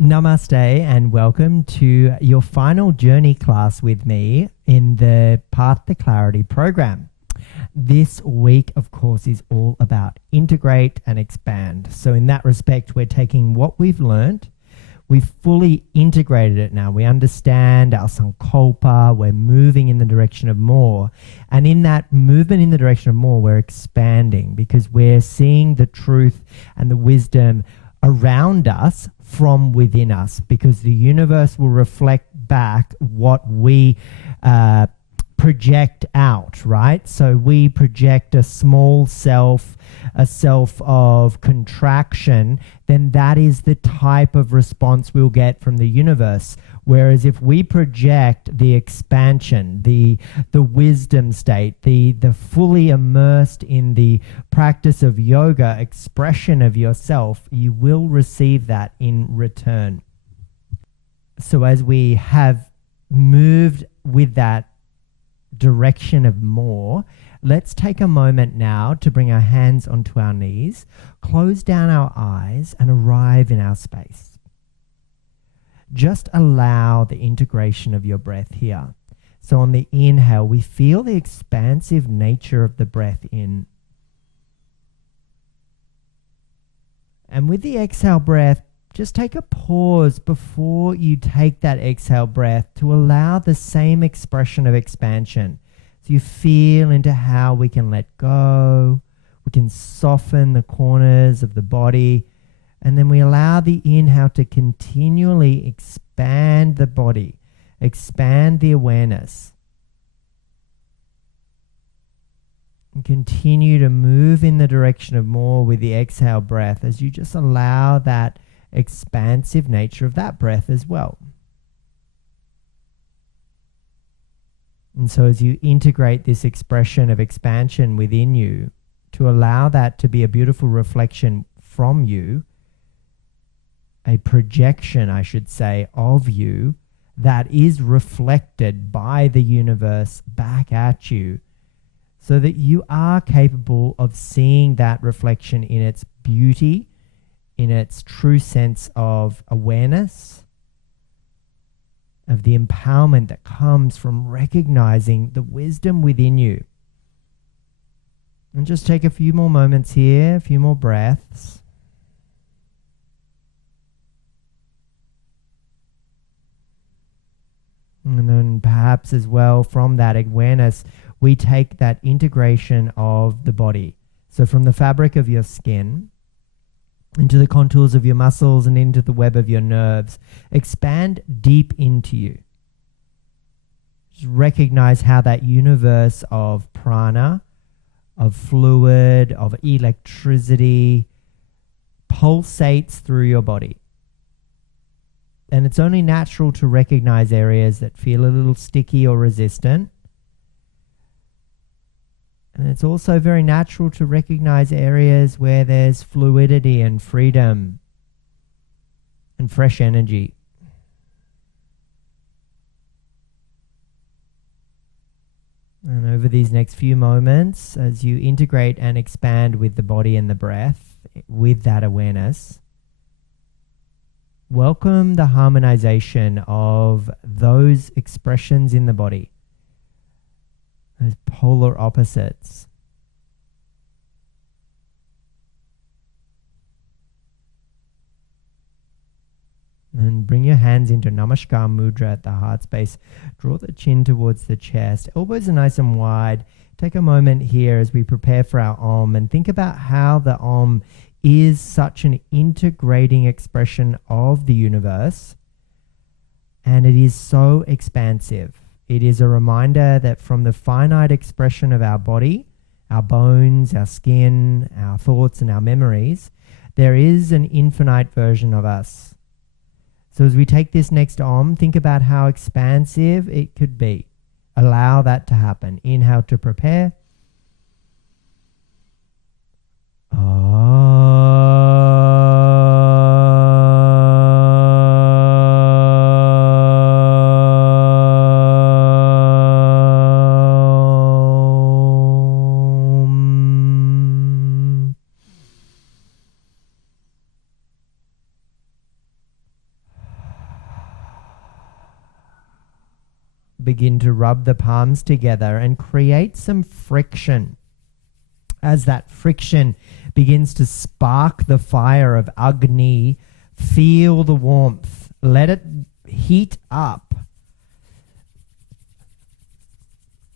Namaste and welcome to your final journey class with me in the Path to Clarity program. This week, of course, is all about integrate and expand. So in that respect, we're taking what we've learned, we've fully integrated it now. We understand our sankalpa, we're moving in the direction of more. And in that movement in the direction of more, we're expanding because we're seeing the truth and the wisdom around us from within us, because the universe will reflect back what we project out, right? So we project a small self, a self of contraction, then that is the type of response we'll get from the universe. Whereas if we project the expansion, the wisdom state, the fully immersed in the practice of yoga, expression of yourself, you will receive that in return. So as we have moved with that direction of more, let's take a moment now to bring our hands onto our knees, close down our eyes, and arrive in our space. Just allow the integration of your breath here. So on the inhale, we feel the expansive nature of the breath in. And with the exhale breath, just take a pause before you take that exhale breath to allow the same expression of expansion. So you feel into how we can let go, we can soften the corners of the body, and then we allow the inhale to continually expand the body, expand the awareness. And continue to move in the direction of more with the exhale breath as you just allow that expansive nature of that breath as well. And so as you integrate this expression of expansion within you, to allow that to be a beautiful reflection from you, a projection, I should say, of you that is reflected by the universe back at you, so that you are capable of seeing that reflection in its beauty, in its true sense of awareness, of the empowerment that comes from recognizing the wisdom within you. And just take a few more moments here, a few more breaths. And then perhaps as well from that awareness, we take that integration of the body. So from the fabric of your skin into the contours of your muscles and into the web of your nerves, expand deep into you. Just recognize how that universe of prana, of fluid, of electricity pulsates through your body. And it's only natural to recognize areas that feel a little sticky or resistant. And it's also very natural to recognize areas where there's fluidity and freedom and fresh energy. And over these next few moments, as you integrate and expand with the body and the breath, with that awareness, welcome the harmonization of those expressions in the body, those polar opposites. And bring your hands into Namaskar Mudra at the heart space. Draw the chin towards the chest. Elbows are nice and wide. Take a moment here as we prepare for our Om and think about how the Om is such an integrating expression of the universe, and it is so expansive. It is a reminder that from the finite expression of our body, our bones, our skin, our thoughts, and our memories, there is an infinite version of us. So as we take this next Om, think about how expansive it could be. Allow that to happen. Inhale to prepare. begin to rub the palms together and create some friction. As that friction begins to spark the fire of Agni, feel the warmth. Let it heat up.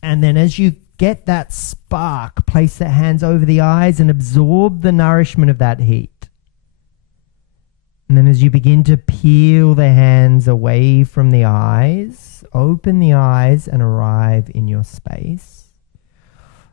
And then as you get that spark, place the hands over the eyes and absorb the nourishment of that heat. And then as you begin to peel the hands away from the eyes, open the eyes and arrive in your space.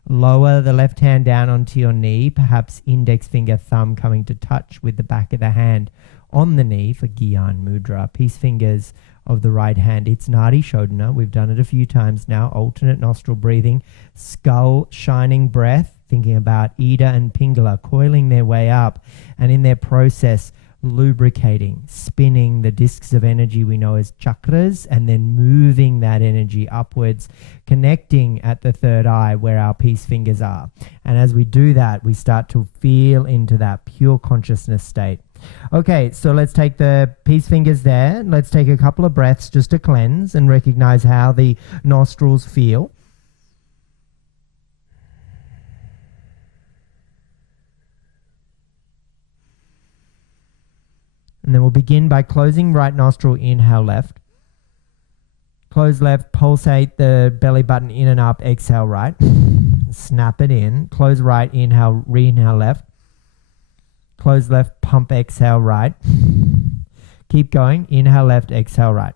Lower the left hand down onto your knee, perhaps index finger, thumb coming to touch with the back of the hand on the knee for Gyan Mudra. Peace fingers of the right hand. It's Nadi Shodhana. We've done it a few times now. Alternate nostril breathing, skull shining breath, thinking about Ida and Pingala coiling their way up, and in their process lubricating, spinning the discs of energy we know as chakras, and then moving that energy upwards, connecting at the third eye where our peace fingers are. And as we do that, we start to feel into that pure consciousness state. Okay, so let's take the peace fingers there. Let's take a couple of breaths just to cleanse and recognize how the nostrils feel. And then we'll begin by closing right nostril, inhale left. Close left, pulsate the belly button in and up, exhale right. Snap it in. Close right, inhale, re-inhale left. Close left, pump, exhale right. Keep going, inhale left, exhale right.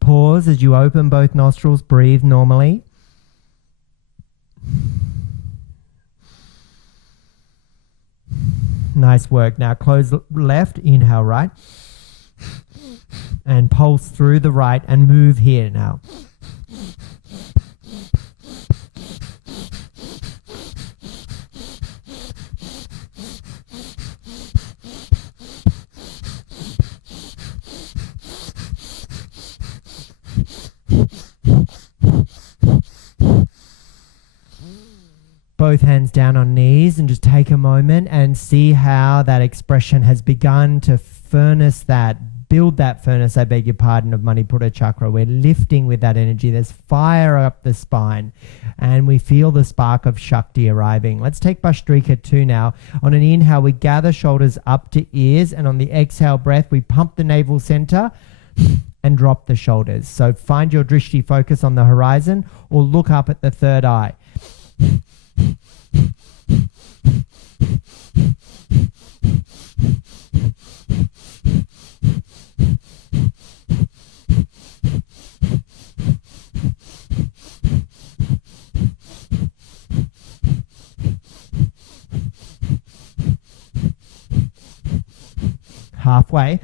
Pause as you open both nostrils, breathe normally. Nice work. Now close left, inhale right. And pulse through the right and move here now. Both hands down on knees, and just take a moment and see how that expression has begun to build that furnace, I beg your pardon, of Manipura chakra. We're lifting with that energy. There's fire up the spine and we feel the spark of Shakti arriving. Let's take Bhastrika 2 now. On an inhale, we gather shoulders up to ears, and on the exhale breath, we pump the navel center and drop the shoulders. So find your drishti focus on the horizon or look up at the third eye. Halfway.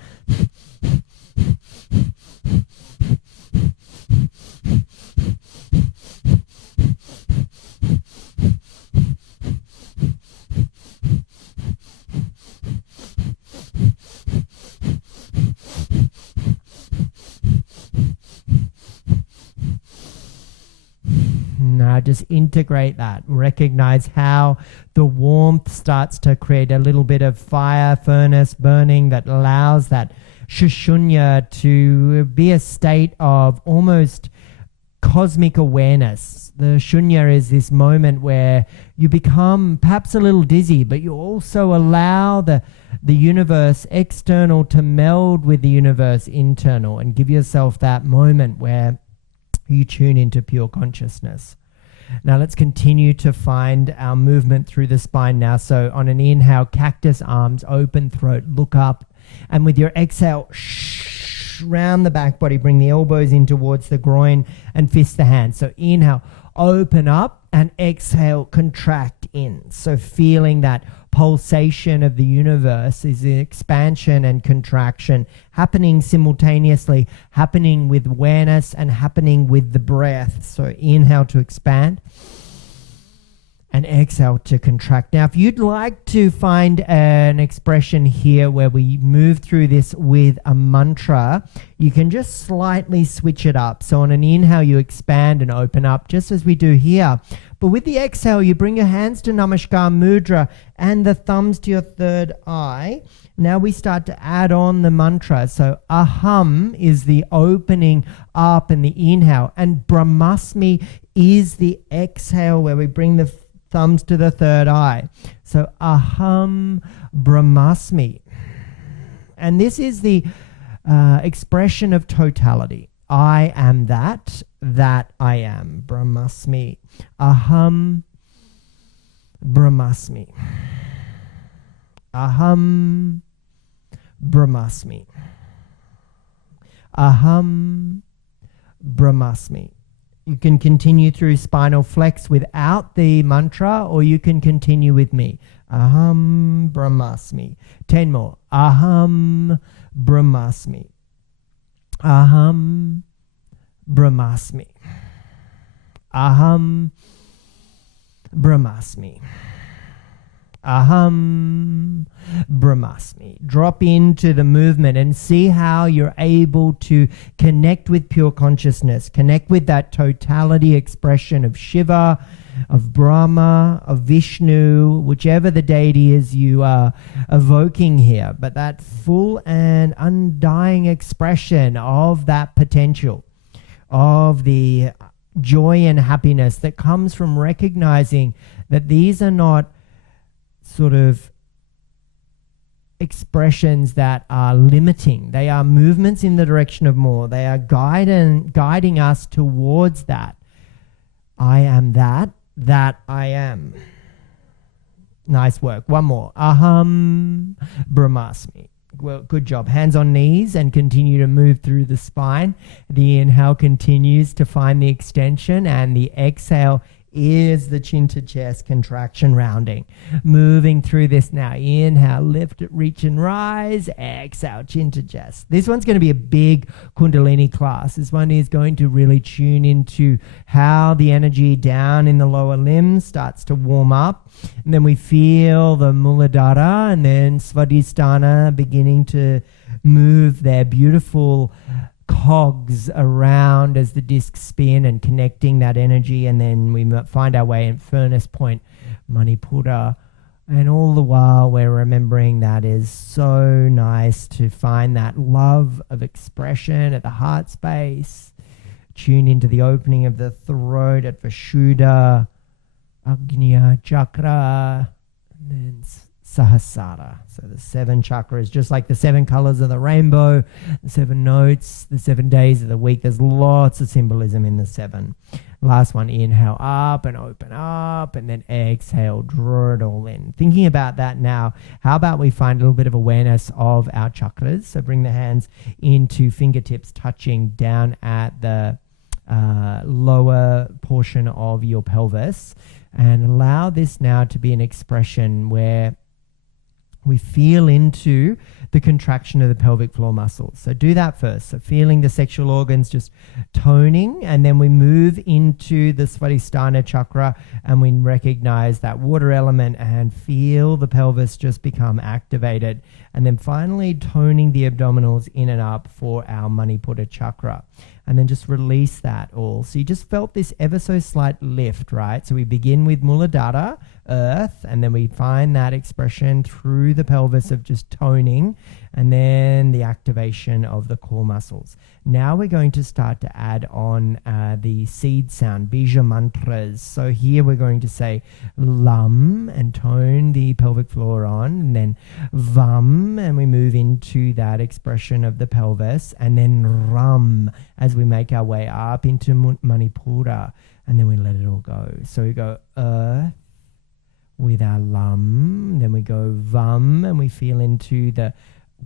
Now just integrate that. Recognize how the warmth starts to create a little bit of fire, furnace burning that allows that shushunnya to be a state of almost cosmic awareness. The shunya is this moment where you become perhaps a little dizzy, but you also allow the universe external to meld with the universe internal, and give yourself that moment where you tune into pure consciousness. Now let's continue to find our movement through the spine now. So on an inhale, cactus arms, open throat, look up. And with your exhale, round the back body, bring the elbows in towards the groin and fist the hands. So inhale, open up, and exhale, contract in. So feeling that pulsation of the universe is the expansion and contraction happening simultaneously, happening with awareness and happening with the breath. So inhale to expand and exhale to contract. Now, if you'd like to find an expression here where we move through this with a mantra, you can just slightly switch it up. So on an inhale, you expand and open up, just as we do here. But with the exhale, you bring your hands to Namaskar Mudra and the thumbs to your third eye. Now we start to add on the mantra. So aham is the opening up and the inhale, and brahmasmi is the exhale where we bring the thumbs to the third eye. So aham brahmasmi. And this is the expression of totality. I am that I am. Brahmasmi. Aham brahmasmi. Aham brahmasmi. Aham brahmasmi. You can continue through spinal flex without the mantra, or you can continue with me. Aham brahmasmi. 10 more. Aham brahmasmi. Aham brahmasmi. Aham brahmasmi. Aham brahmasmi. Drop into the movement and see how you're able to connect with pure consciousness, connect with that totality expression of Shiva, of Brahma, of Vishnu, whichever the deity is you are evoking here, but that full and undying expression of that potential, of the joy and happiness that comes from recognizing that these are not sort of expressions that are limiting. They are movements in the direction of more. They are guiding us towards that. I am that I am. Nice work. One more. Aham brahmasmi. Well, good job. Hands on knees and continue to move through the spine. The inhale continues to find the extension, and the exhale is the chin to chest contraction rounding. Moving through this now. Inhale, lift it, reach and rise. Exhale, chin to chest. This one's going to be a big Kundalini class. This one is going to really tune into how the energy down in the lower limbs starts to warm up. And then we feel the Muladhara and then Svadhisthana beginning to move their beautiful cogs around as the discs spin and connecting that energy, and then we find our way in furnace point, Manipura, and all the while we're remembering that is so nice to find that love of expression at the heart space. Tune into the opening of the throat at Vishuddha, Agnya Chakra, and then Sahasrara. So the 7 chakras, just like the 7 colors of the rainbow, the 7 notes, the 7 days of the week. There's lots of symbolism in the 7. Last one, inhale up and open up, and then exhale, draw it all in. Thinking about that now, how about we find a little bit of awareness of our chakras? So bring the hands into fingertips, touching down at the lower portion of your pelvis, and allow this now to be an expression where we feel into the contraction of the pelvic floor muscles. So do that first. So feeling the sexual organs just toning, and then we move into the Svadhisthana chakra and we recognize that water element and feel the pelvis just become activated. And then finally toning the abdominals in and up for our Manipura chakra. And then just release that all. So you just felt this ever so slight lift, right? So we begin with Muladhara, earth, and then we find that expression through the pelvis of just toning, and then the activation of the core muscles. Now we're going to start to add on the seed sound, bija mantras. So here we're going to say lam and tone the pelvic floor on, and then vam, and we move into that expression of the pelvis, and then ram as we make our way up into Manipura, and then we let it all go. So we go earth with our lam, then we go vam, and we feel into the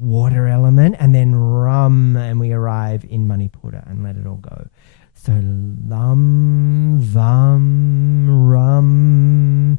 water element, and then ram, and we arrive in Manipura and let it all go. So lam, vam, ram,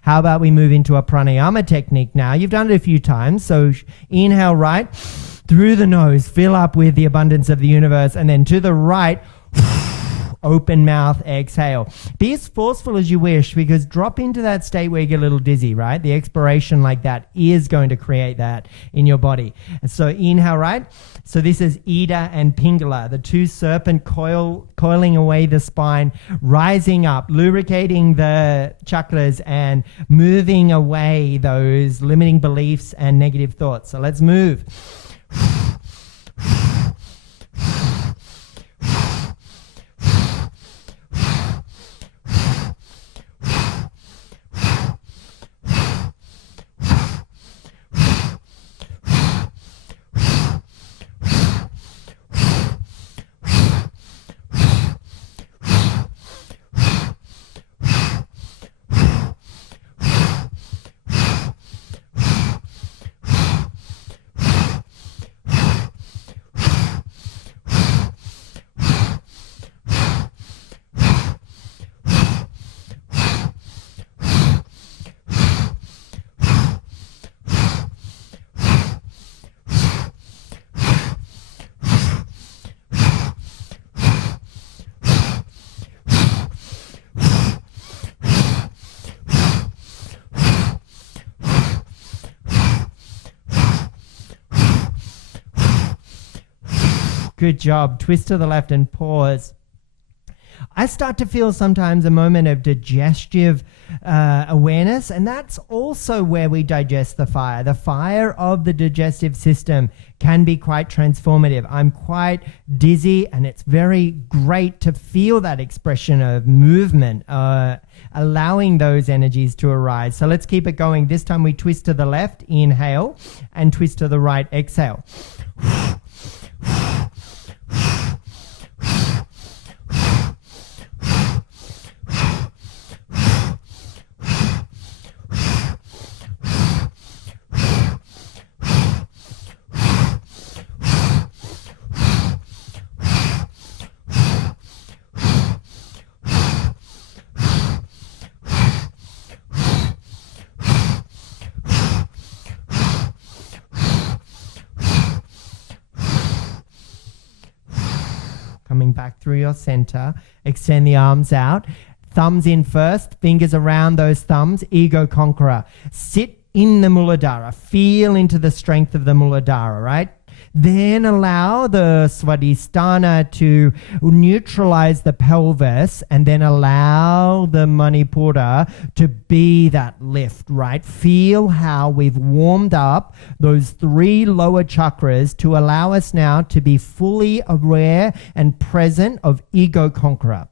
How about we move into a pranayama technique now? You've done it a few times. So inhale right through the nose, fill up with the abundance of the universe, and then to the right, open mouth, exhale. Be as forceful as you wish, because drop into that state where you get a little dizzy, right? The expiration like that is going to create that in your body. And so inhale right. So this is Ida and Pingala, the two serpent coiling away the spine, rising up, lubricating the chakras and moving away those limiting beliefs and negative thoughts. So let's move. Good job. Twist to the left and pause. I start to feel sometimes a moment of digestive awareness, and that's also where we digest the fire. The fire of the digestive system can be quite transformative. I'm quite dizzy, and it's very great to feel that expression of movement, allowing those energies to arise. So let's keep it going. This time we twist to the left, inhale, and twist to the right, exhale. Coming back through your center, extend the arms out, thumbs in first, fingers around those thumbs, ego conqueror. Sit in the Muladhara, feel into the strength of the Muladhara, right? Then allow the Svadhisthana to neutralize the pelvis, and then allow the Manipura to be that lift, right? Feel how we've warmed up those three lower chakras to allow us now to be fully aware and present of ego conqueror.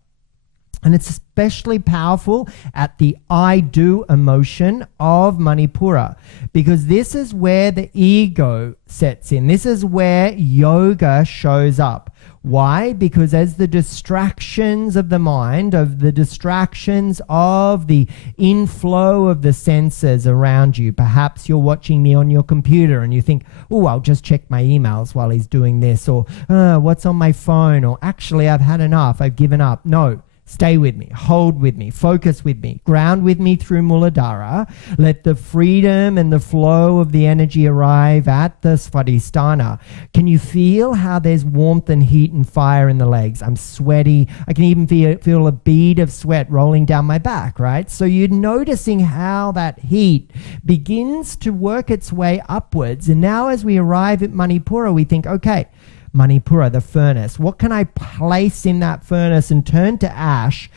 And it's especially powerful at the I do emotion of Manipura, because this is where the ego sets in. This is where yoga shows up. Why? Because as the distractions of the mind, of the distractions of the inflow of the senses around you, perhaps you're watching me on your computer and you think, oh, I'll just check my emails while he's doing this, or what's on my phone, or actually I've had enough, I've given up. No. Stay with me, hold with me, focus with me, ground with me through Muladhara. Let the freedom and the flow of the energy arrive at the Svadhisthana. Can you feel how there's warmth and heat and fire in the legs? I'm sweaty. I can even feel a bead of sweat rolling down my back, right? So you're noticing how that heat begins to work its way upwards. And now as we arrive at Manipura, we think, okay, Manipura, the furnace. What can I place in that furnace and turn to ash?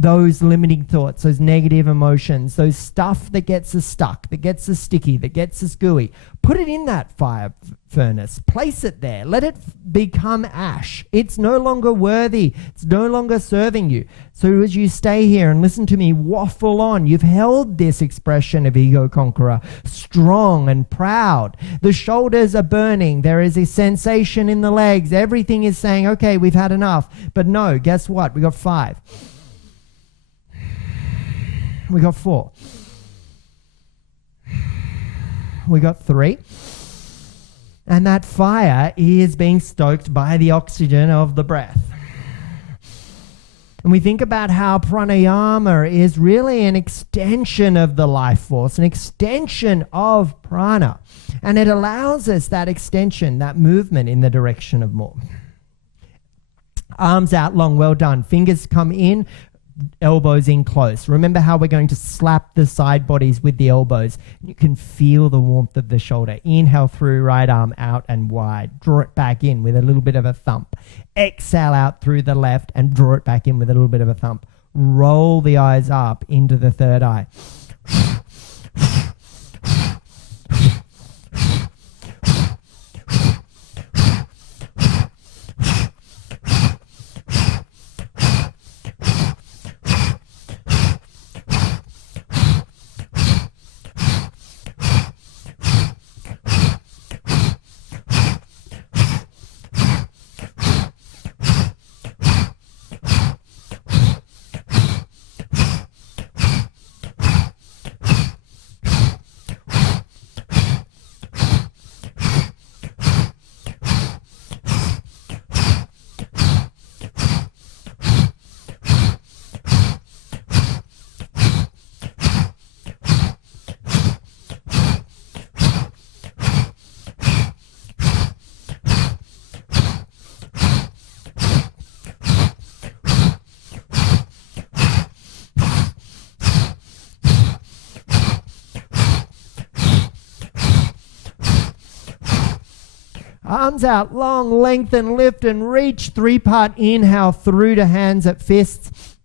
Those limiting thoughts, those negative emotions, those stuff that gets us stuck, that gets us sticky, that gets us gooey. Put it in that fire furnace. Place it there. Let it become ash. It's no longer worthy. It's no longer serving you. So as you stay here and listen to me waffle on, you've held this expression of ego conqueror, strong and proud. The shoulders are burning. There is a sensation in the legs. Everything is saying, okay, we've had enough. But no, guess what? We got 5. We got 4. We got 3. And that fire is being stoked by the oxygen of the breath. And we think about how pranayama is really an extension of the life force, an extension of prana. And it allows us that extension, that movement in the direction of more. Arms out long, well done. Fingers come in, elbows in close. Remember how we're going to slap the side bodies with the elbows. You can feel the warmth of the shoulder. Inhale through, right arm out and wide. Draw it back in with a little bit of a thump. Exhale out through the left and draw it back in with a little bit of a thump. Roll the eyes up into the third eye. Arms out, long, lengthen, lift and reach. 3-part inhale through to hands at fists.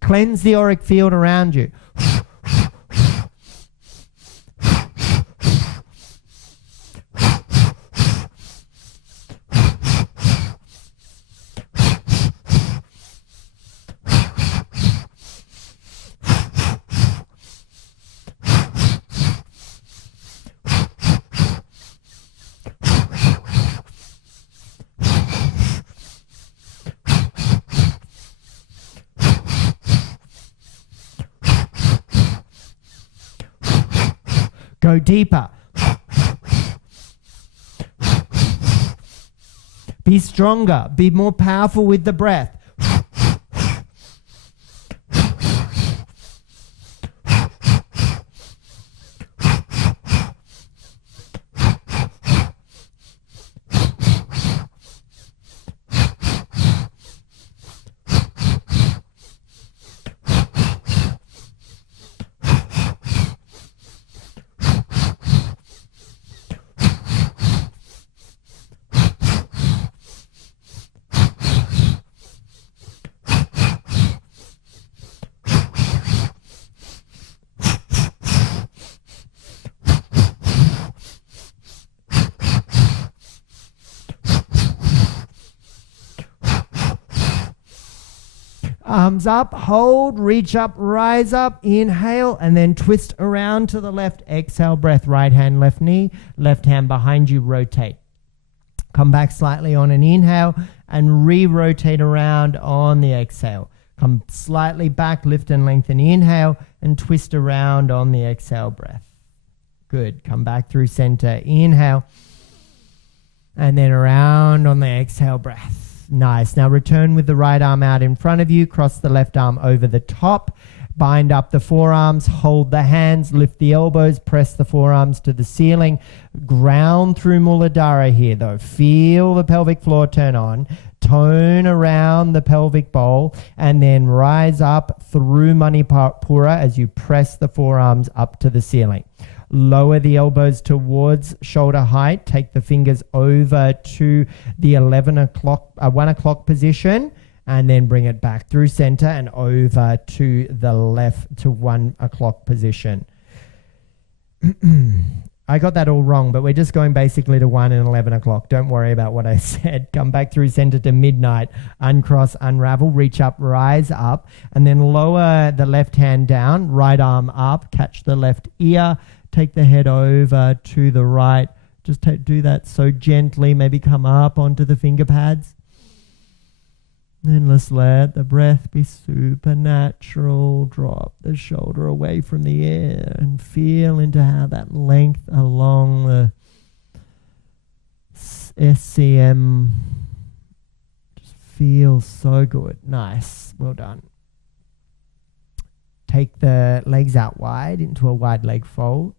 Cleanse the auric field around you. Go deeper. Be stronger. Be more powerful with the breath. Arms up, hold, reach up, rise up, inhale, and then twist around to the left. Exhale, breath, right hand, left knee, left hand behind you, rotate. Come back slightly on an inhale and re-rotate around on the exhale. Come slightly back, lift and lengthen, inhale, and twist around on the exhale breath. Good. Come back through center, inhale, and then around on the exhale breath. Nice. Now return with the right arm out in front of you. Cross the left arm over the top. Bind up the forearms. Hold the hands. Lift the elbows. Press the forearms to the ceiling. Ground through Muladhara here though. Feel the pelvic floor turn on. Tone around the pelvic bowl. And then rise up through Manipura as you press the forearms up to the ceiling. Lower the elbows towards shoulder height. Take the fingers over to the 1 o'clock position, and then bring it back through center and over to the left to 1 o'clock position. I got that all wrong, but we're just going basically to 1 and 11 o'clock. Don't worry about what I said. Come back through center to midnight. Uncross, unravel, reach up, rise up, and then lower the left hand down, right arm up, catch the left ear. Take the head over to the right. Just do that so gently. Maybe come up onto the finger pads. Then let's let the breath be supernatural. Drop the shoulder away from the ear and feel into how that length along This SCM just feels so good. Nice. Well done. Take the legs out wide into a wide leg fold.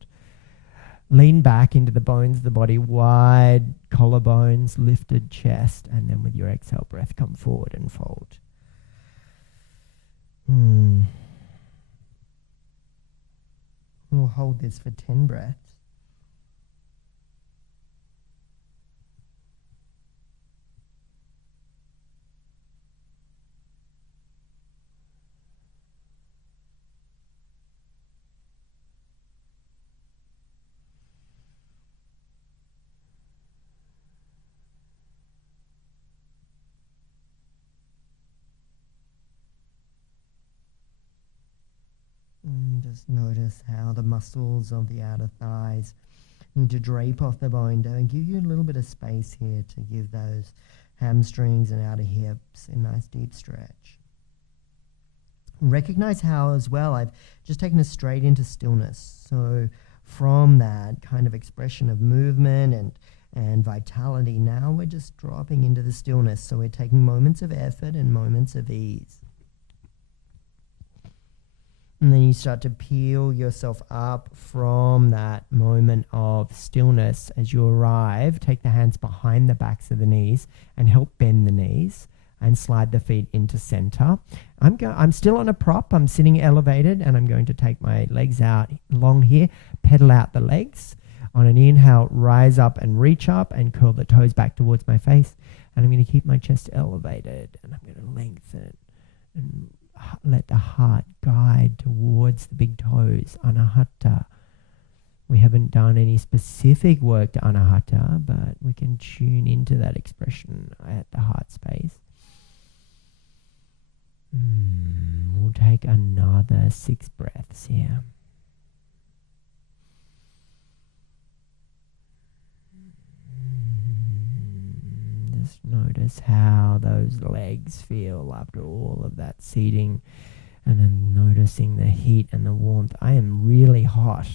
Lean back into the bones of the body, wide collarbones, lifted chest, and then with your exhale breath, come forward and fold. We'll hold this for 10 breaths. Just notice how the muscles of the outer thighs need to drape off the bone and give you a little bit of space here to give those hamstrings and outer hips a nice deep stretch. Recognize how as well I've just taken us straight into stillness. So from that kind of expression of movement and vitality, now we're just dropping into the stillness. So we're taking moments of effort and moments of ease. And then you start to peel yourself up from that moment of stillness. As you arrive, take the hands behind the backs of the knees and help bend the knees and slide the feet into center. I'm still on a prop. I'm sitting elevated, and I'm going to take my legs out long here, pedal out the legs. On an inhale, rise up and reach up and curl the toes back towards my face. And I'm going to keep my chest elevated, and I'm going to lengthen and let the heart guide towards the big toes, anahata. We haven't done any specific work to anahata, but we can tune into that expression at the heart space. We'll take another 6 breaths here. Just notice how those legs feel after all of that seating, and then noticing the heat and the warmth. I am really hot.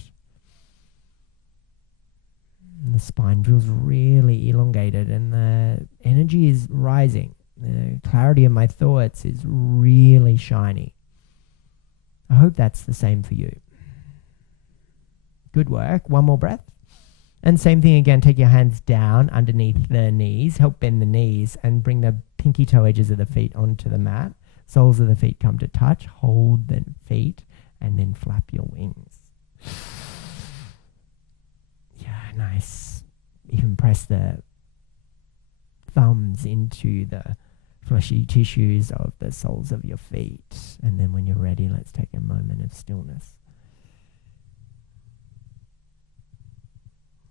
And the spine feels really elongated, and the energy is rising. The clarity of my thoughts is really shiny. I hope that's the same for you. Good work. One more breath. And same thing again, take your hands down underneath the knees, help bend the knees, and bring the pinky toe edges of the feet onto the mat. Soles of the feet come to touch, hold the feet, and then flap your wings. Yeah, nice. Even press the thumbs into the fleshy tissues of the soles of your feet. And then when you're ready, let's take a moment of stillness.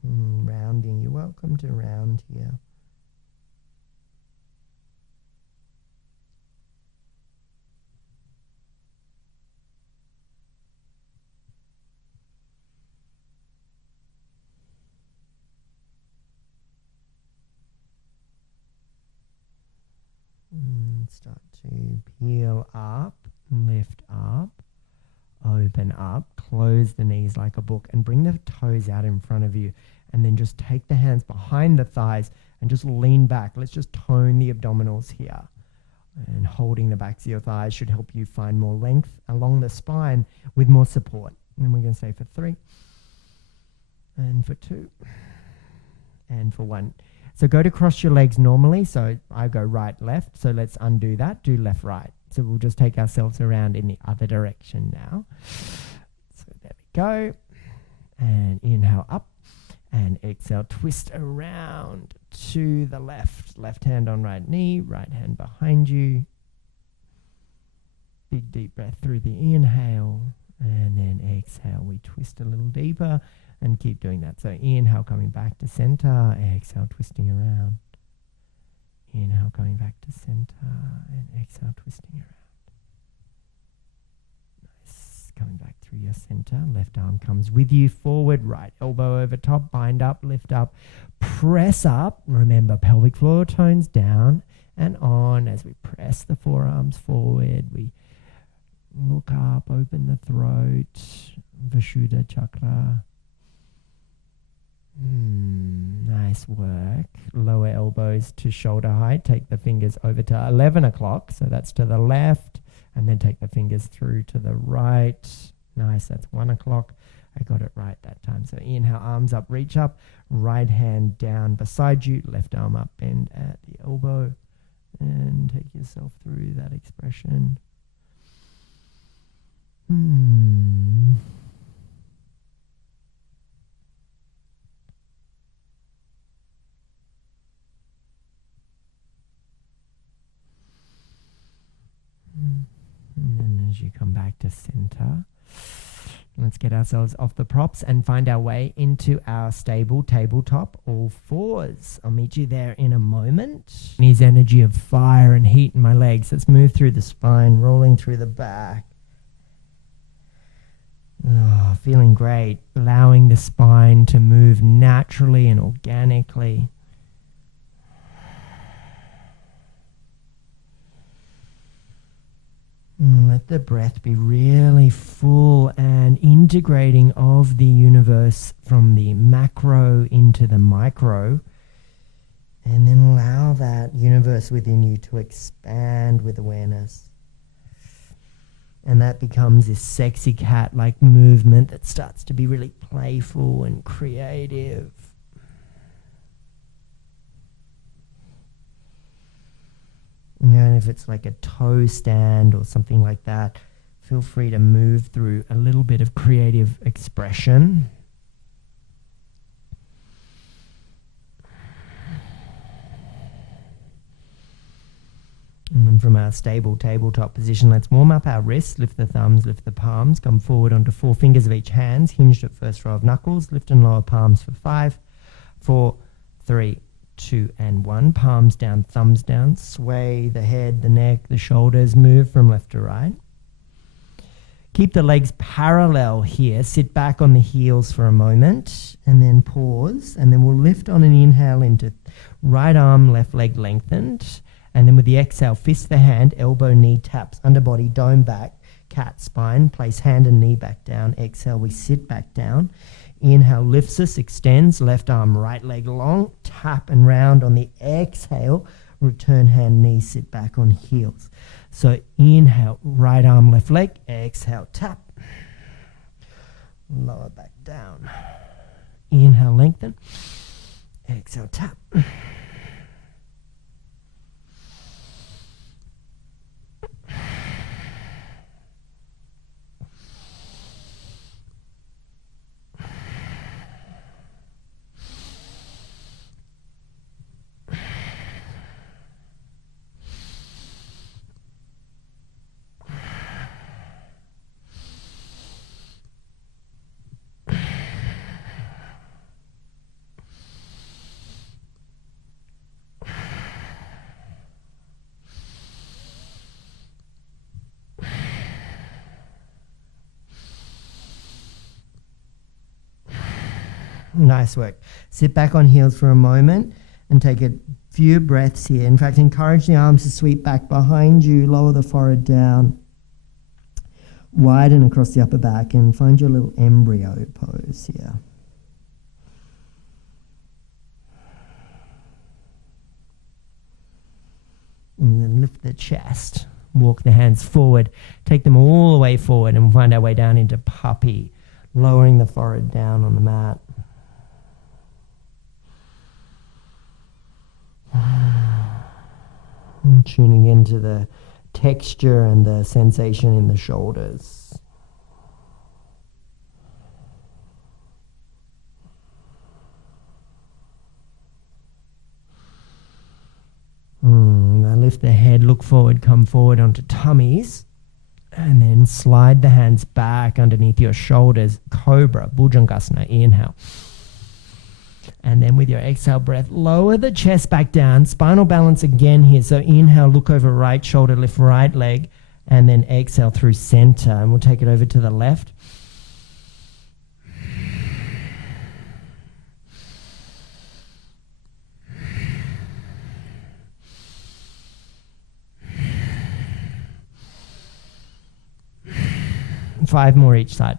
Rounding, you're welcome to round here. Start to peel up, lift up, open up, close the knees like a book, and bring the toes out in front of you. And then just take the hands behind the thighs and just lean back. Let's just tone the abdominals here. And holding the backs of your thighs should help you find more length along the spine with more support. And we're going to say for 3, and for 2, and for 1. So go to cross your legs normally. So I go right, left. So let's undo that. Do left, right. So we'll just take ourselves around in the other direction now. So there we go. And inhale up. And exhale, twist around to the left. Left hand on right knee, right hand behind you. Big deep breath through the inhale. And then exhale, we twist a little deeper and keep doing that. So inhale, coming back to center. Exhale, twisting around. Inhale, coming back to center. And exhale, twisting around. Coming back through your center. Left arm comes with you forward. Right elbow over top. Bind up. Lift up. Press up. Remember, pelvic floor tones down and on as we press the forearms forward. We look up. Open the throat. Vishuddha chakra. Nice work. Lower elbows to shoulder height. Take the fingers over to 11 o'clock. So that's to the left. And then take the fingers through to the right. Nice. That's 1 o'clock. I got it right that time. So inhale, arms up, reach up. Right hand down beside you. Left arm up, bend at the elbow. And take yourself through that expression. And then as you come back to center, let's get ourselves off the props and find our way into our stable tabletop, all fours. I'll meet you there in a moment. Needs energy of fire and heat in my legs. Let's move through the spine, rolling through the back. Oh, feeling great. Allowing the spine to move naturally and organically. Let the breath be really full and integrating of the universe from the macro into the micro. And then allow that universe within you to expand with awareness. And that becomes this sexy cat-like movement that starts to be really playful and creative. And if it's like a toe stand or something like that, feel free to move through a little bit of creative expression. And then from our stable tabletop position, let's warm up our wrists, lift the thumbs, lift the palms, come forward onto 4 fingers of each hand, hinged at first row of knuckles, lift and lower palms for 5, 4, 3, 2 and 1. Palms down, thumbs down. Sway the head, the neck, the shoulders. Move from left to right. Keep the legs parallel here. Sit back on the heels for a moment and then pause. And then we'll lift on an inhale into right arm, left leg lengthened. And then with the exhale, fist the hand, elbow, knee taps, underbody, dome back, cat spine. Place hand and knee back down. Exhale, we sit back down. Inhale, lifts us, extends, left arm, right leg long, tap and round on the exhale, return hand, knee, sit back on heels. So inhale, right arm, left leg, exhale, tap, lower back down. Inhale, lengthen, exhale, tap. Nice work. Sit back on heels for a moment and take a few breaths here. In fact, encourage the arms to sweep back behind you, lower the forehead down, widen across the upper back, and find your little embryo pose here. And then lift the chest. Walk the hands forward. Take them all the way forward and find our way down into puppy, lowering the forehead down on the mat. And tuning into the texture and the sensation in the shoulders. Now lift the head, look forward, come forward onto tummies, and then slide the hands back underneath your shoulders. Cobra, Bhujangasana, inhale. And then with your exhale breath, lower the chest back down. Spinal balance again here. So inhale, look over right shoulder, lift right leg, and then exhale through center. And we'll take it over to the left. Five more each side.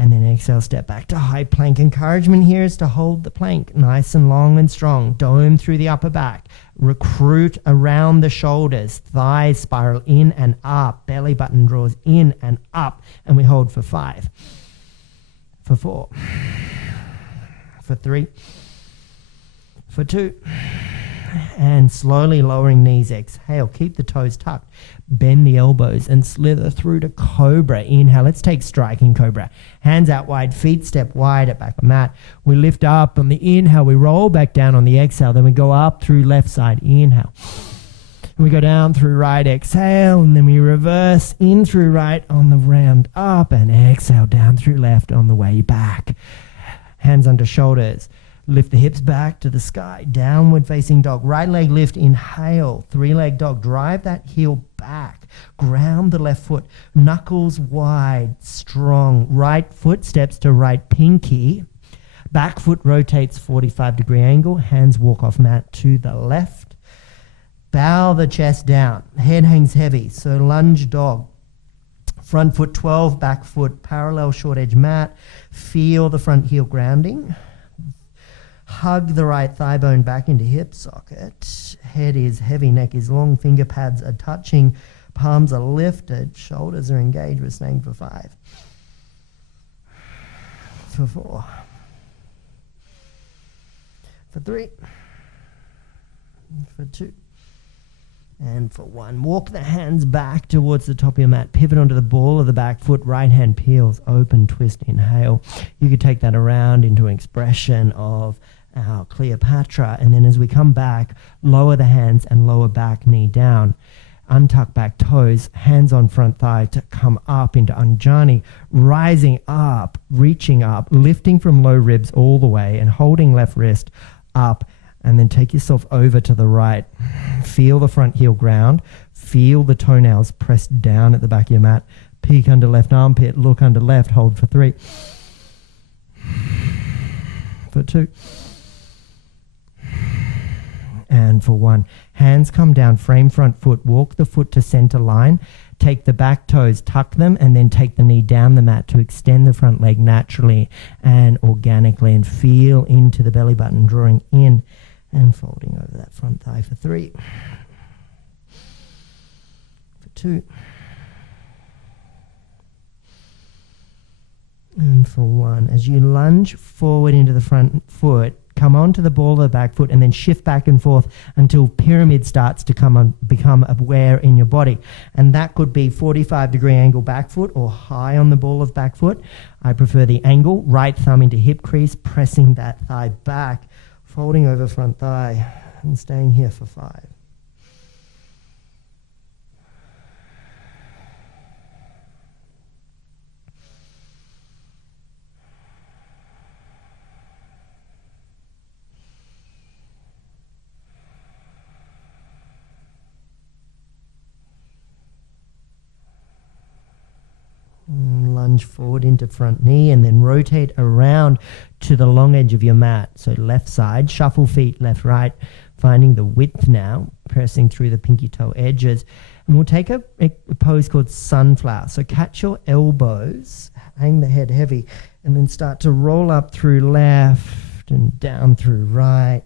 And then exhale, step back to high plank. Encouragement here is to hold the plank nice and long and strong. Dome through the upper back. Recruit around the shoulders. Thighs spiral in and up. Belly button draws in and up. And we hold for 5. For 4. For 3. For 2. And slowly lowering knees. Exhale. Keep the toes tucked. Bend the elbows and slither through to cobra. Inhale. Let's take striking cobra. Hands out wide. Feet step wide at back of mat. We lift up on the inhale. We roll back down on the exhale. Then we go up through left side. Inhale. And we go down through right. Exhale. And then we reverse in through right on the round up. And exhale down through left on the way back. Hands under shoulders. Lift the hips back to the sky. Downward facing dog. Right leg lift. Inhale. 3-leg dog. Drive that heel back. Ground the left foot. Knuckles wide. Strong. Right foot steps to right pinky. Back foot rotates 45-degree angle. Hands walk off mat to the left. Bow the chest down. Head hangs heavy. So lunge dog. Front foot 12. Back foot parallel short edge mat. Feel the front heel grounding. Hug the right thigh bone back into hip socket. Head is heavy, neck is long, finger pads are touching, palms are lifted, shoulders are engaged. We're staying for 5. For 4. For 3. For 2. And for 1. Walk the hands back towards the top of your mat. Pivot onto the ball of the back foot. Right hand peels. Open, twist, inhale. You could take that around into an expression of our Cleopatra. And then as we come back, lower the hands and lower back knee down. Untuck back toes. Hands on front thigh to come up into Anjani. Rising up, reaching up, lifting from low ribs all the way and holding left wrist up. And then take yourself over to the right. Feel the front heel ground. Feel the toenails pressed down at the back of your mat. Peek under left armpit. Look under left. Hold for 3. For 2. And for 1. Hands come down. Frame front foot. Walk the foot to center line. Take the back toes, tuck them, and then take the knee down the mat to extend the front leg naturally and organically. And feel into the belly button, drawing in. And folding over that front thigh for 3. For 2. And for 1. As you lunge forward into the front foot, come onto the ball of the back foot and then shift back and forth until pyramid starts to become aware in your body. And that could be 45-degree angle back foot or high on the ball of back foot. I prefer the angle. Right thumb into hip crease, pressing that thigh back. Folding over front thigh and staying here for 5. Lunge forward into front knee and then rotate around to the long edge of your mat. So left side, shuffle feet left, right, finding the width now, pressing through the pinky toe edges. And we'll take a pose called sunflower. So catch your elbows, hang the head heavy, and then start to roll up through left and down through right,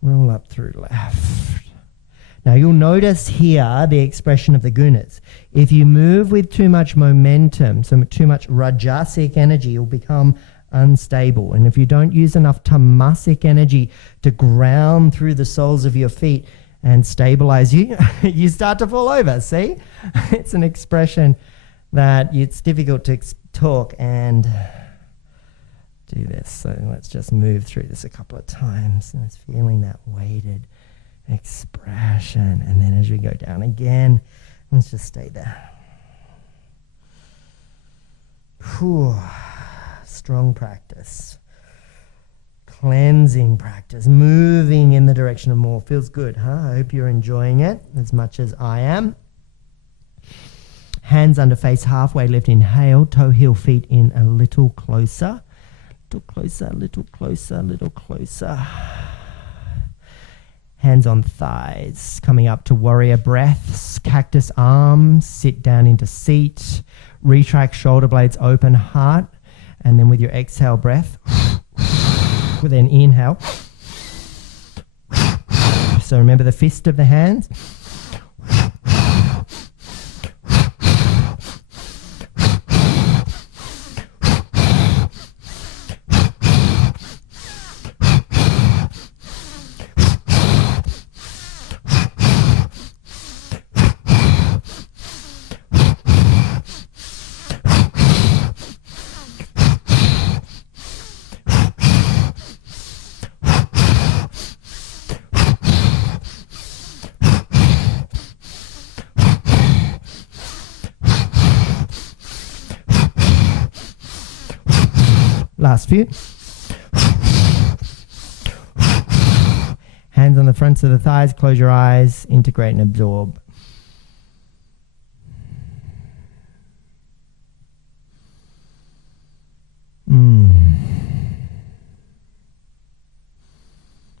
roll up through left. Now you'll notice here the expression of the gunas. If you move with too much momentum, so too much rajasic energy, you'll become unstable. And if you don't use enough tamasic energy to ground through the soles of your feet and stabilize you, you start to fall over, see? It's an expression that it's difficult to talk and do this. So let's just move through this a couple of times. And it's feeling that weighted expression. And then as we go down again, let's just stay there. Whew. Strong practice. Cleansing practice. Moving in the direction of more. Feels good, huh? I hope you're enjoying it as much as I am. Hands under face, halfway lift. Inhale. Toe, heel, feet in a little closer. Little closer, little closer, little closer. Hands on thighs, coming up to warrior breaths, cactus arms, sit down into seat, retract shoulder blades open, heart And then with your exhale breath, then inhale. So remember the fist of the hands. Last few. Hands on the fronts of the thighs, close your eyes, integrate and absorb.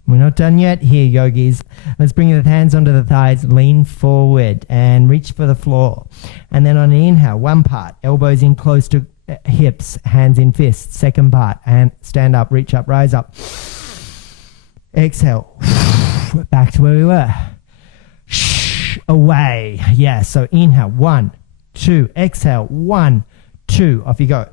We're not done yet here, yogis. Let's bring the hands onto the thighs, lean forward and reach for the floor. And then on an inhale, one part, elbows in close to hips, hands in fists. Second part, and stand up, reach up, rise up. Exhale, back to where we were. Away. Yeah, so inhale, 1, 2. Exhale, 1, 2. Off you go.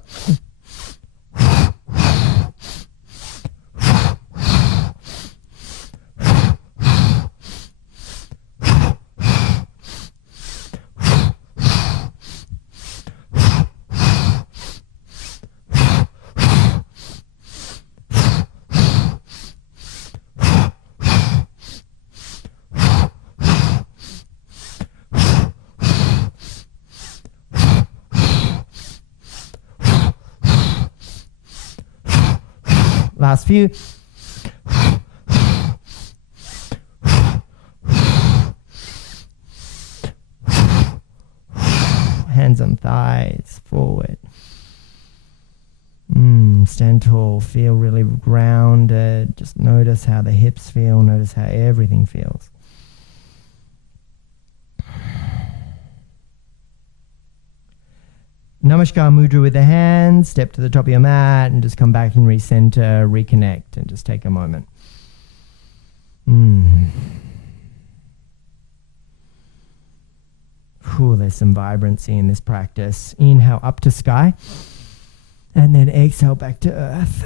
Last few. Hands on thighs, forward. Stand tall, feel really grounded. Just notice how the hips feel, notice how everything feels. Namaskar Mudra with the hands, step to the top of your mat and just come back and recenter, reconnect and just take a moment. There's some vibrancy in this practice. Inhale up to sky and then exhale back to earth.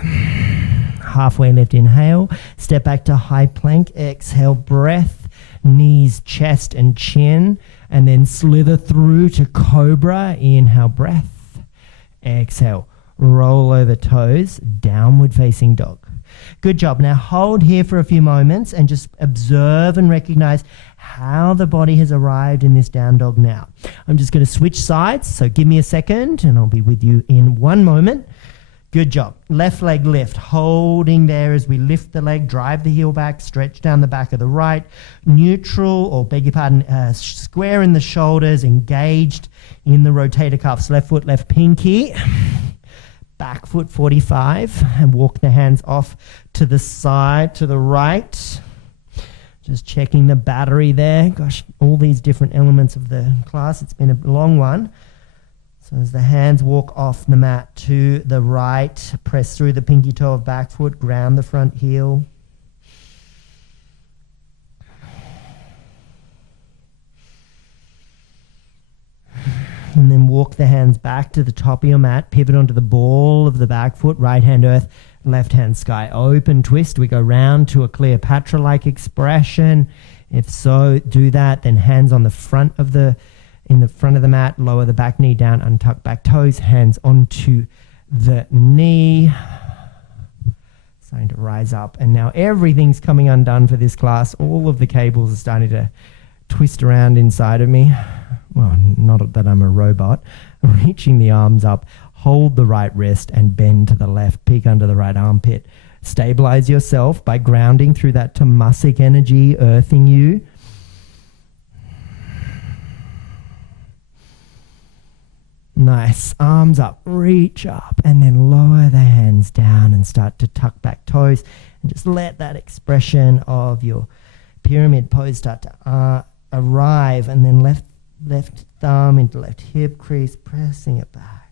Halfway lift, inhale, step back to high plank, exhale breath, knees, chest and chin. And then slither through to cobra. Inhale, breath. Exhale, roll over toes, downward facing dog. Good job. Now hold here for a few moments and just observe and recognize how the body has arrived in this down dog now. I'm just going to switch sides, so give me a second and I'll be with you in one moment. Good job. Left leg lift, holding there as we lift the leg, drive the heel back, stretch down the back of the right, neutral, or beg your pardon, square in the shoulders, engaged in the rotator cuffs, left foot, left pinky, back foot 45, and walk the hands off to the side, to the right. Just checking the battery there. Gosh, all these different elements of the class. It's been a long one. So as the hands walk off the mat to the right, press through the pinky toe of back foot, ground the front heel. And then walk the hands back to the top of your mat, pivot onto the ball of the back foot, right hand earth, left hand sky. Open twist, we go round to a Cleopatra-like expression. If so, do that, then hands on the front of in the front of the mat, lower the back knee down, untuck back toes, hands onto the knee. Starting to rise up. And now everything's coming undone for this class. All of the cables are starting to twist around inside of me. Well, not that I'm a robot. Reaching the arms up, hold the right wrist and bend to the left, peek under the right armpit. Stabilize yourself by grounding through that tamasic energy, earthing you. Nice. Arms up, reach up, and then lower the hands down and start to tuck back toes. And just let that expression of your pyramid pose start to arrive. And then left thumb into left hip crease, pressing it back.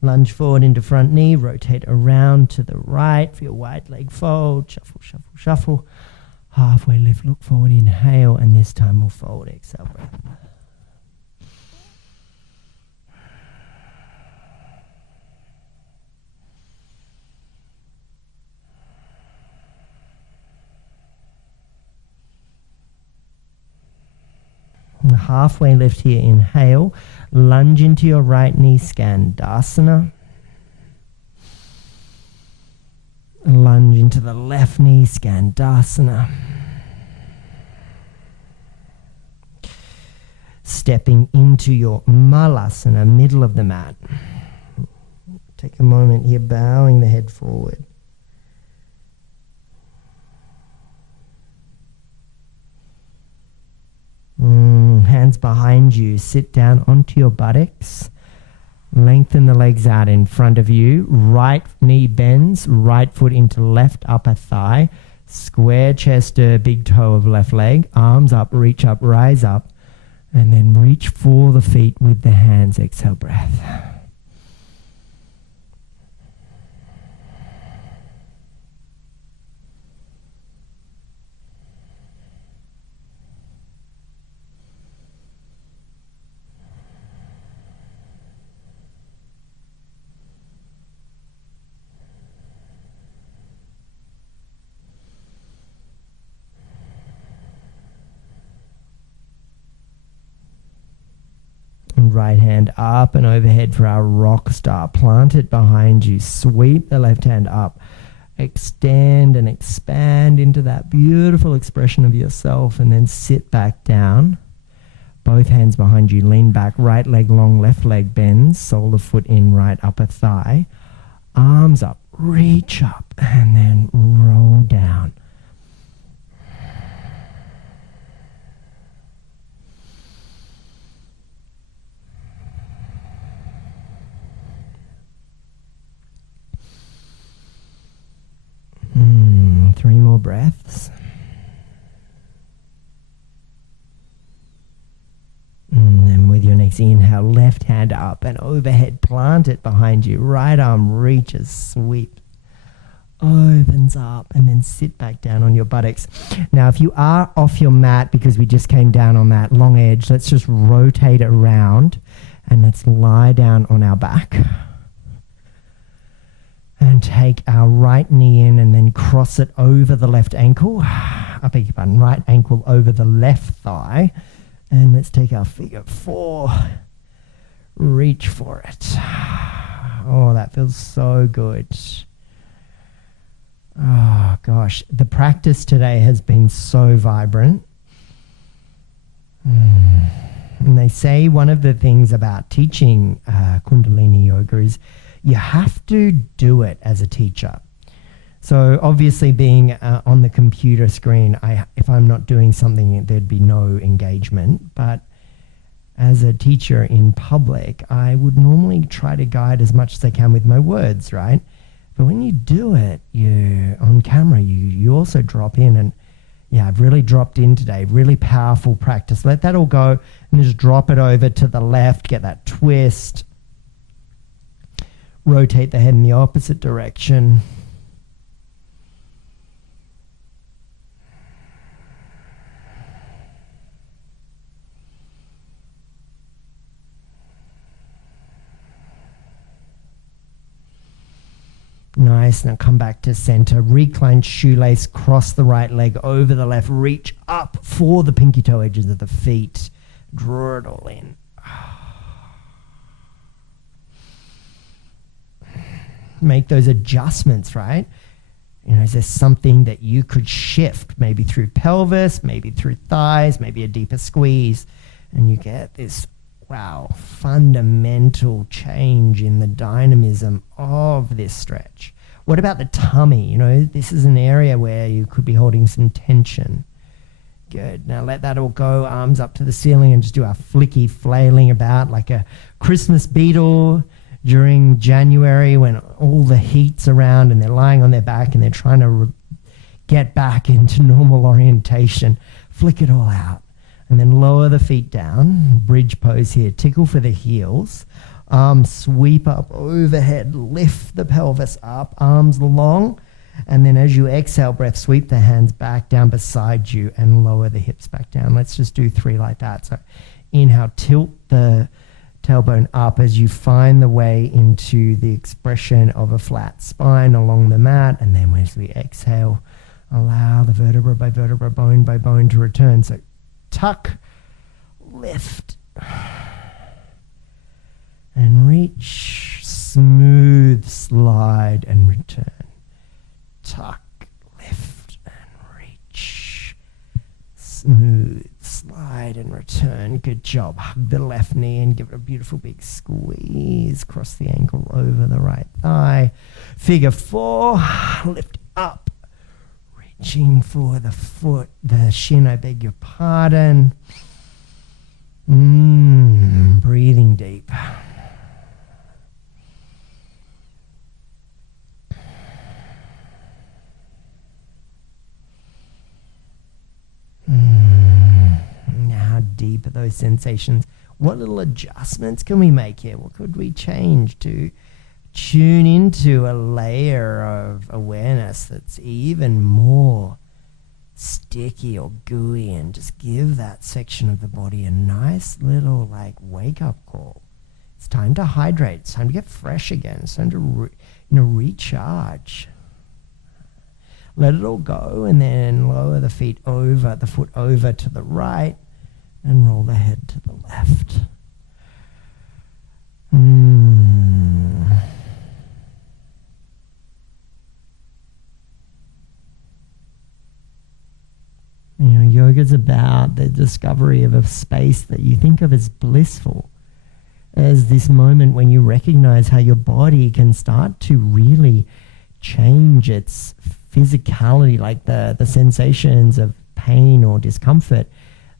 Lunge forward into front knee, rotate around to the right for your wide leg fold, shuffle, shuffle, shuffle. Halfway lift, look forward, inhale, and this time we'll fold, exhale, breath. Halfway lift here, inhale, lunge into your right knee, Skandasana. Lunge into the left knee, Skandasana. Stepping into your Malasana, middle of the mat. Take a moment here, bowing the head forward. Hands behind you, sit down onto your buttocks. Lengthen the legs out in front of you. Right knee bends, right foot into left upper thigh. Square chest, big toe of left leg. Arms up, reach up, rise up. And then reach for the feet with the hands. Exhale, breath. Right hand up and overhead for our rock star. Plant it behind you. Sweep the left hand up. Extend and expand into that beautiful expression of yourself, and then sit back down. Both hands behind you. Lean back. Right leg long, left leg bends. Sole of foot in, right upper thigh. Arms up. Reach up and then roll down. Three more breaths. And then with your next inhale, left hand up and overhead, plant it behind you. Right arm reaches, sweep, opens up, and then sit back down on your buttocks. Now, if you are off your mat because we just came down on that long edge, let's just rotate around and let's lie down on our back. And take our right knee in and then cross it over the left ankle. I beg your pardon, right ankle over the left thigh. And let's take our figure four. Reach for it. Oh, that feels so good. Oh, gosh. The practice today has been so vibrant. And they say one of the things about teaching Kundalini Yoga is you have to do it as a teacher. So obviously being on the computer screen, if I'm not doing something, there'd be no engagement. But as a teacher in public, I would normally try to guide as much as I can with my words, right? But when you do it, you on camera, you also drop in. And yeah, I've really dropped in today. Really powerful practice. Let that all go and just drop it over to the left. Get that twist. Rotate the head in the opposite direction. Nice. Now come back to center. Recline shoelace. Cross the right leg over the left. Reach up for the pinky toe edges of the feet. Draw it all in. Make those adjustments, right? You know, is there something that you could shift, maybe through pelvis, maybe through thighs, maybe a deeper squeeze, and you get this, wow, fundamental change in the dynamism of this stretch. What about the tummy? You know, this is an area where you could be holding some tension. Good. Now let that all go. Arms up to the ceiling and just do our flicky flailing about like a Christmas beetle. during January when all the heat's around and they're lying on their back and they're trying to get back into normal orientation. Flick it all out. And then lower the feet down. Bridge pose here. Tickle for the heels. Arms sweep up overhead. Lift the pelvis up. Arms long. And then as you exhale, breath, sweep the hands back down beside you and lower the hips back down. Let's just do 3 like that. So inhale, tilt the tailbone up as you find the way into the expression of a flat spine along the mat. And then as we exhale, allow the vertebra by vertebra, bone by bone to return. So tuck, lift, and reach, smooth, slide, and return. Tuck, lift, and reach, smooth, slide, and return. Good job. Hug the left knee and give it a beautiful big squeeze. Cross the ankle over the right thigh. Figure 4, lift up. Reaching for the foot, the shin, I beg your pardon. Breathing deep. How deep are those sensations? What little adjustments can we make here? What could we change to tune into a layer of awareness that's even more sticky or gooey, and just give that section of the body a nice little wake up call. It's time to hydrate. It's time to get fresh again. It's time to recharge. Let it all go, and then lower the foot over to the right, and roll the head to the left. Yoga's about the discovery of a space that you think of as blissful, as this moment when you recognize how your body can start to really change its physicality, like the sensations of pain or discomfort.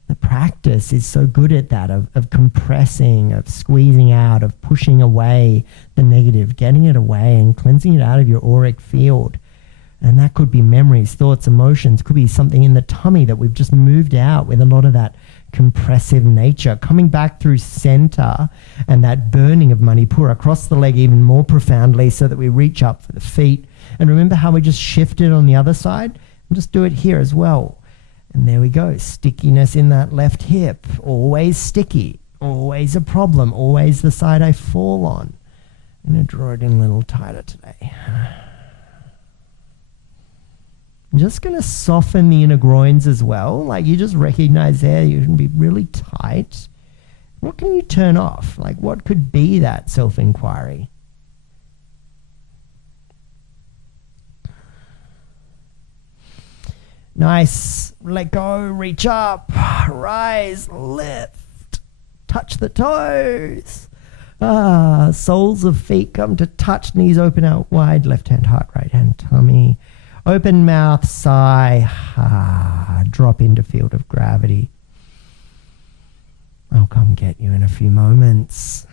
The practice is so good at that, of compressing, of squeezing out, of pushing away the negative, getting it away and cleansing it out of your auric field. And that could be memories, thoughts, emotions, could be something in the tummy that we've just moved out with a lot of that compressive nature. Coming back through center and that burning of Manipura across the leg even more profoundly so that we reach up for the feet. And remember how we just shifted on the other side? And just do it here as well. And there we go. Stickiness in that left hip. Always sticky. Always a problem. Always the side I fall on. I'm going to draw it in a little tighter today. I'm just going to soften the inner groins as well. Like you just recognize there you can be really tight. What can you turn off? Like what could be that self-inquiry? Nice. Let go. Reach up. Rise. Lift. Touch the toes. Soles of feet come to touch. Knees open out wide. Left hand heart, right hand tummy. Open mouth, sigh, drop into field of gravity. I'll come get you in a few moments.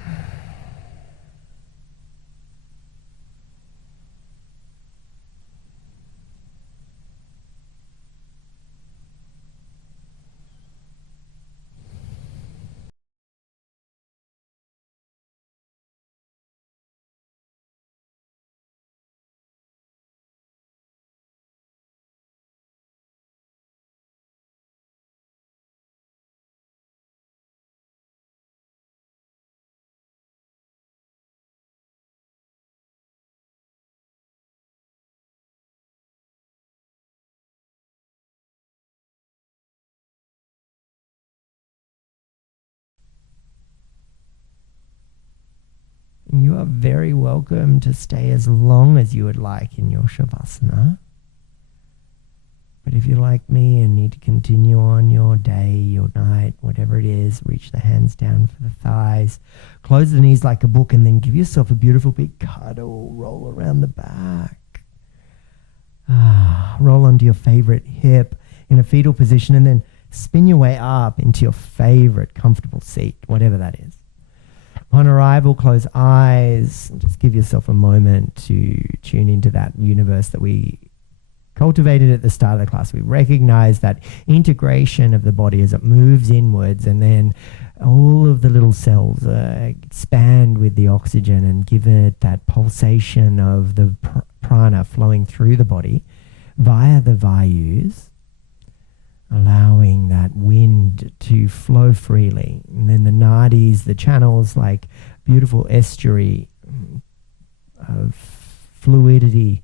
You are very welcome to stay as long as you would like in your Shavasana. But if you're like me and need to continue on your day, your night, whatever it is, reach the hands down for the thighs, close the knees like a book, and then give yourself a beautiful big cuddle, roll around the back. Roll onto your favorite hip in a fetal position, and then spin your way up into your favorite comfortable seat, whatever that is. Upon arrival, close eyes. Just give yourself a moment to tune into that universe that we cultivated at the start of the class. We recognize that integration of the body as it moves inwards, and then all of the little cells expand with the oxygen and give it that pulsation of the prana flowing through the body via the vayus, allowing that wind to flow freely. And then the nadis, the channels, like beautiful estuary of fluidity,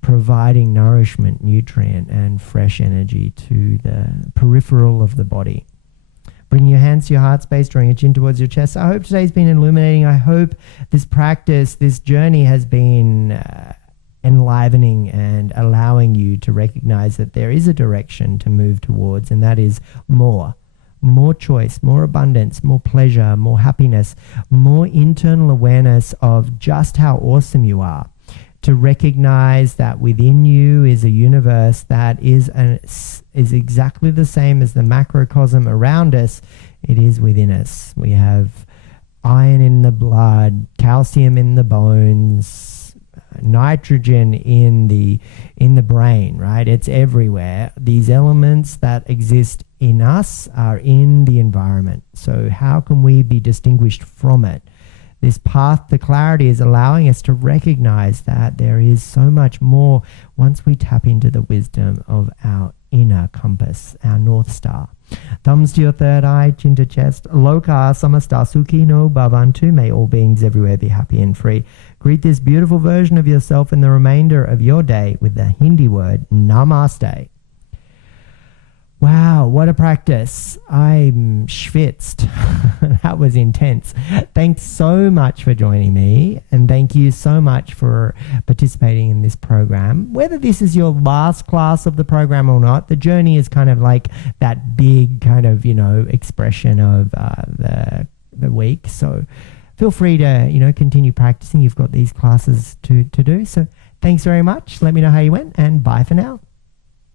providing nourishment, nutrient, and fresh energy to the peripheral of the body. Bring your hands to your heart space, drawing your chin towards your chest. I hope today's been illuminating. I hope this practice, this journey has been enlivening and allowing you to recognize that there is a direction to move towards, and that is more choice, more abundance, more pleasure, more happiness, more internal awareness of just how awesome you are. To recognize that within you is a universe that is exactly the same as the macrocosm around us. It is within us. We have iron in the blood, calcium in the bones, nitrogen in the brain, right? It's everywhere. These elements that exist in us are in the environment. So how can we be distinguished from it? This path to clarity is allowing us to recognize that there is so much more once we tap into the wisdom of our inner compass, our North Star. Thumbs to your third eye, chin to chest. Loka samasta sukhino bhavantu. May all beings everywhere be happy and free. Greet this beautiful version of yourself in the remainder of your day with the Hindi word Namaste. Wow, what a practice. I'm schwitzed. That was intense. Thanks so much for joining me, and thank you so much for participating in this program. Whether this is your last class of the program or not, the journey is kind of like that big kind of, expression of the week. So feel free to, continue practicing. You've got these classes to do. So thanks very much. Let me know how you went, and bye for now.